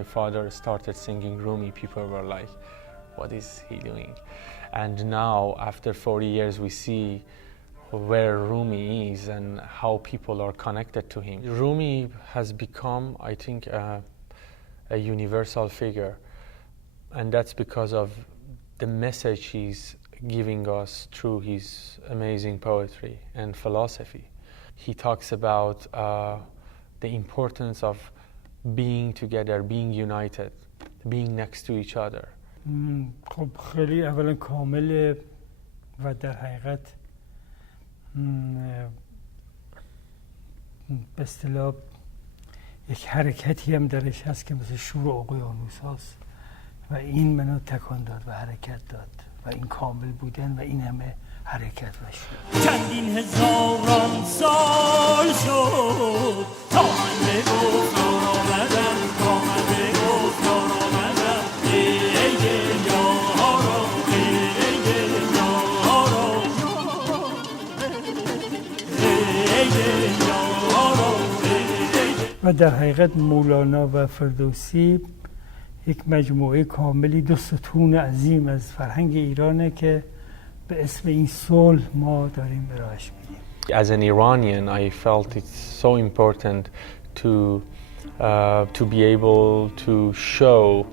my father started singing Rumi, people were like, what is he doing? And now, after 40 years, we see where Rumi is and how people are connected to him. Rumi has become, I think, a universal figure, and that's because of the message he's giving us through his amazing poetry and philosophy. He talks about the importance of being together, being united, being next to each other. خب خیلی اولا کامله و در حقیقت به اصطلاح یک حرکتی هم درش هست که مثل شور اقیانوس هاست و این منو تکان داد و حرکت داد و این کامل بودن و این همه حرکت و شور. چندین هزاران سال شد تا من به گفتار آمدم، تا من به گفتار آمدم، ای یارا، ای یارا، ای یارا. و در حقیقت مولانا و فردوسی یک مجموعه کاملی، دو ستون عظیم از فرهنگ ایرانه که به اسم این صلح ما داریم به راهش میریم. As an Iranian, I felt it's so important to be able to show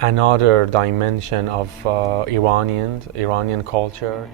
another dimension of Iranian culture.